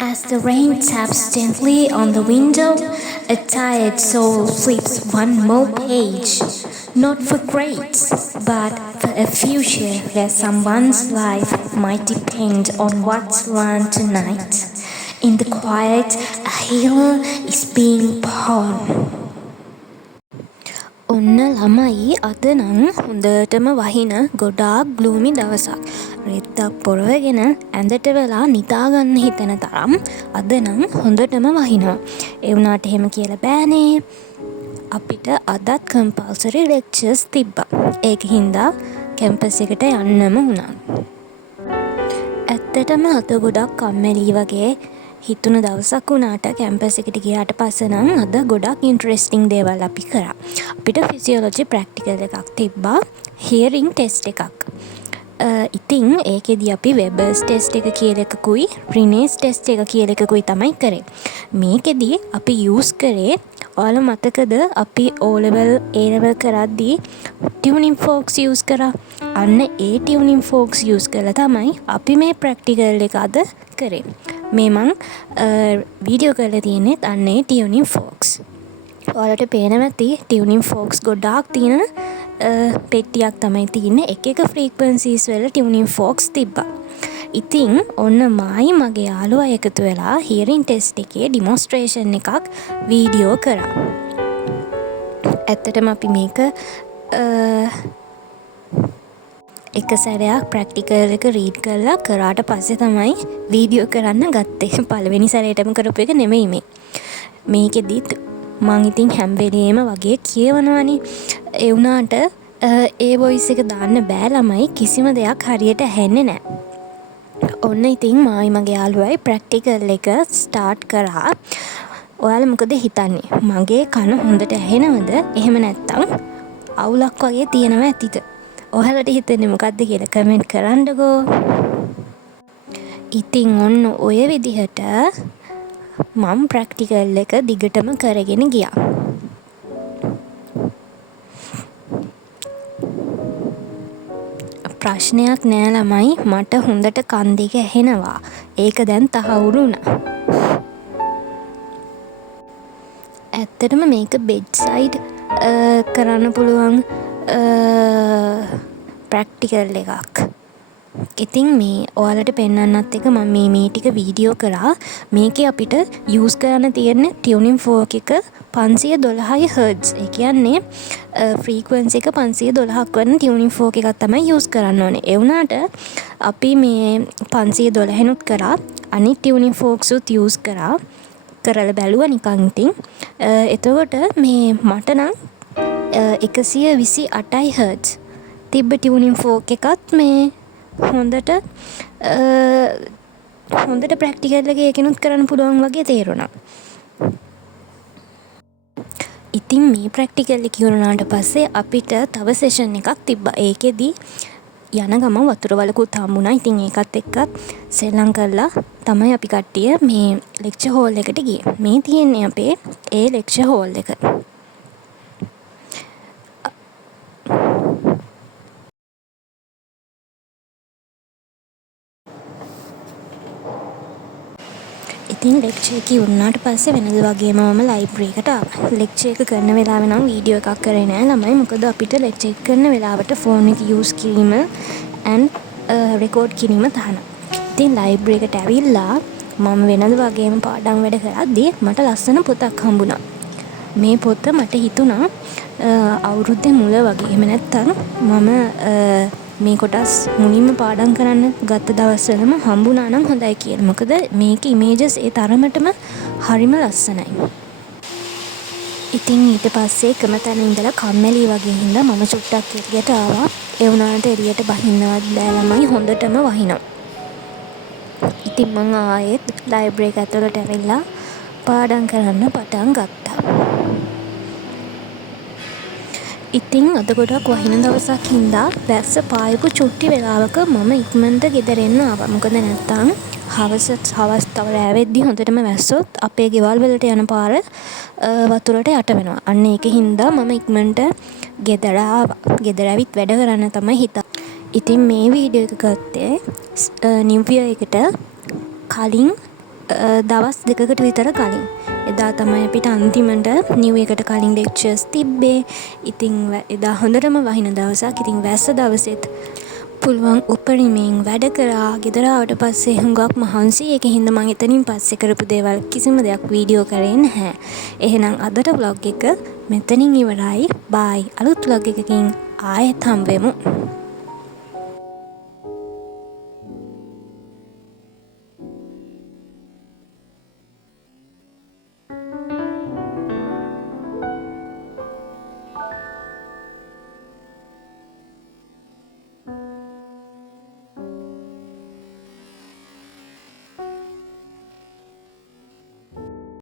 As the rain taps gently on the window, a tired soul flips one more page. Not for grades, but for a future where someone's life might depend on what's learned tonight. In the quiet, a halo is being born. ඔන්න ළමයි අද නම් හොඳටම වහින ගොඩාක් ග්ලූමි දවසක්. රෙද්දක් පොරවගෙන ඇඳට වෙලා නිදාගන්න හිතෙන තරම් අද නම් හොඳටම වහිනවා. ඒ වුණාට එහෙම කියලා බෑනේ. අපිට අදත් කම්පල්සරි ලෙක්චර්ස් තිබ්බා. ඒක හින්දා කැම්පස් එකට යන්නම වුණා. ඇත්තටම අද ගොඩක් කම්මැලි වගේ හිතුණු දවසක් වුණාට කැම්පස් එකට ගියාට පස්සේ නම් අද ගොඩක් ඉන්ටරෙස්ටිං දේවල් අපි කරා. අපිට ෆිසියොලොජි ප්‍රැක්ටිකල් එකක් තිබ්බා, හියරින් ටෙස්ට් එකක්. ඉතින් ඒකෙදි අපි වෙබර්ස් ටෙස්ට් එක කියලා එකකුයි රිනේස් ටෙස්ට් එක කියලා එකකුයි තමයි කරේ. මේකෙදි අපි යූස් කරේ, ඔයාලා මතකද අපි O level A level කරද්දී ටියුනින් ෆෝක්ස් යූස් කරා. අන්න ඒ ටියුනින් ෆෝක්ස් යූස් කරලා තමයි අපි මේ ප්‍රැක්ටිකල් එක අද කරේ. මේ මං වීඩියෝ කරලා තියෙන්නේ අන්නේ ටියුනින් ෆෝක්ස්. ඔයාලට පේනවා ඇති ටියුනින් ෆෝක්ස් ගොඩාක් තියෙන පෙට්ටියක් තමයි තියෙන්නේ. එක එක ෆ්‍රීකවන්සීස් වල ටියුනින් ෆෝක්ස් තිබ්බා. ඉතින් ඔන්න මායි මගේ යාළුවා එකතු වෙලා හියරින් ටෙස්ට් එකේ ඩිමොන්ස්ට්‍රේෂන් එකක් වීඩියෝ කරා. ඇත්තටම අපි මේක එක සැරයක් ප්‍රැක්ටිකල් එක රීඩ් කරාට පස්සේ තමයි වීඩියෝ කරන්න ගත්තේ. පළවෙනි සැරේටම කරපු එක නෙමෙයි මේ. මේකෙදිත් මං ඉතින් හැම වෙලේම වගේ කියවනවනේ. ඒ වුණාට ඒ වොයිස් එක දාන්න බෑ ළමයි, කිසිම දෙයක් හරියට ඇහෙන්නේ නැහැ. ඔන්න ඉතින් මායි මගේ යාළුවයි ප්‍රැක්ටිකල් එක ස්ටාර්ට් කරා. ඔයාලා මොකද හිතන්නේ? මගේ කන හොඳට ඇහෙනවද? එහෙම නැත්නම් අවුලක් වගේ තියෙනව ඇතිද? ඔයාලට හිතෙන්නේ මොකද්ද කියලා කමෙන්ට් කරන්නකෝ. ඉතින් ඔන්න ඔය විදිහට මම ප්‍රැක්ටිකල් එක දිගටම කරගෙන ගියා. ප්‍රශ්නයක් නෑ ළමයි, මට හොඳට කන් දෙක ඇහෙනවා. ඒක දැන් තහවුරු වුණා. ඇත්තටම මේක බෙඩ් සයිඩ් කරන්න පුළුවන් ප්‍රැක්ටිකල් එකක්. ඉතින් මේ ඔයාලට පෙන්වන්නත් එක මම මේ ටික වීඩියෝ කරා. මේකේ අපිට යූස් කරන්න තියෙන්නේ ටියුනින් ෆෝක් එක 512 හර්ට්ස්. ඒ කියන්නේ ෆ්‍රීකවන්සි එක 512ක් වන ටියුනින් ෆෝක් එකක් තමයි යූස් කරන්න ඕනේ. ඒ වුණාට අපි මේ 512 නුත් කරා, අනිත් ටියුනින් ෆෝක්ස් උත් යූස් කරලා බැලුවා නිකන්. ඉතින් එතකොට මේ මට නම් 128 හර්ට්ස් තිබ්බ ටියුනින් ෆෝක් එකත් මේ හොඳට ප්‍රැක්ටිකල් එක ඒකෙනුත් කරන්න පුළුවන් වගේ තේරුණා. ඉතින් මේ ප්‍රැක්ටිකල් එක ඉවරනාට පස්සේ අපිට තව සෙෂන් එකක් තිබ්බා. ඒකෙදි යන ගමන් වතුර වලකුත් හම්බුණා. ඉතින් ඒකත් එක්කත් සෙල්ලම් කරලා තමයි අපි කට්ටිය මේ ලෙක්චර් හෝල් එකට ගියේ. මේ තියෙන්නේ අපේ ඒ ලෙක්චර් හෝල් එක. ඉතින් ලෙක්චර් එක ඉවරනාට පස්සේ වෙනද වගේම මම ලයිබ්‍රරි එකට ආවා. ලෙක්චර් එක කරන වෙලාවේ නම් වීඩියෝ එකක් කරේ නෑ ළමයි. මොකද අපිට ලෙක්චර් එක කරන වෙලාවට ෆෝන් එක යූස් කිරීම and රෙකෝඩ් කිරීම තහනම්. ඉතින් ලයිබ්‍රරි එකට ඇවිල්ලා මම වෙනද වගේම පාඩම් වැඩ කරද්දී මට ලස්සන පොතක් හම්බුණා. මේ පොත මට හිතුණා අවුරුද්දේ මුල වගේ. එහෙම නැත්තම් මම මේ කොටස් මුලින්ම පාඩම් කරන්න ගත්ත දවස්වලම හම්බුණා නම් හොඳයි කියලා. මොකද මේකේ ඉමේජස් ඒ තරමටම හරිම ලස්සනයි. ඉතින් ඊට පස්සේ එකම තැන ඉඳලා කම්මැලි වගේ හින්දා මම චුට්ටක් එළියට ආවා. ඒ වුණාට එළියට බහින්නවත් බෑ ළමයි, හොඳටම වහිනවා. ඉතින් මම ආයෙත් ලයිබ්‍රරි එක ඇතුළට ඇවිල්ලා පාඩම් කරන්න පටන් ගත්තා. ඉතින් අද ගොඩක් වහින දවසක් හින්දා වැස්ස පායපු චුට්ටි වෙලාවක මම ඉක්මනට ගෙදර එන්න ආවා. මොකද නැත්තම් හවස තව රෑ වෙද්දි හොඳටම වැස්සොත් අපේ ගෙවල් වලට යන පාර වතුරට යට වෙනවා. අන්න ඒක හින්දා මම ඉක්මනට ගෙදර ආවා. ගෙදර ඇවිත් වැඩ කරන්න තමයි හිතා. ඉතින් මේ වීඩියෝ එක ගත්තේ නිව් ඉයර් එකට කලින් දවස් දෙකකට විතර කලින්. එදා තමයි අපිට අන්තිමට නිව් එකට කලින් ලෙක්චර්ස් තිබ්බේ. ඉතින් එදා හොඳටම වහින දවසක්. ඉතින් වැස්ස දවසෙත් පුළුවන් උපරිමයෙන් වැඩ කරා. ගෙදර ආවට පස්සේ හුඟක් මහන්සි. ඒක හින්දා මං එතනින් පස්සේ කරපු දේවල් කිසිම දෙයක් වීඩියෝ කරේ නැහැ. එහෙනම් අදට vlog එක මෙතනින් ඉවරයි. බයි. අලුත් vlog එකකින් ආයෙත් හම්බෙමු.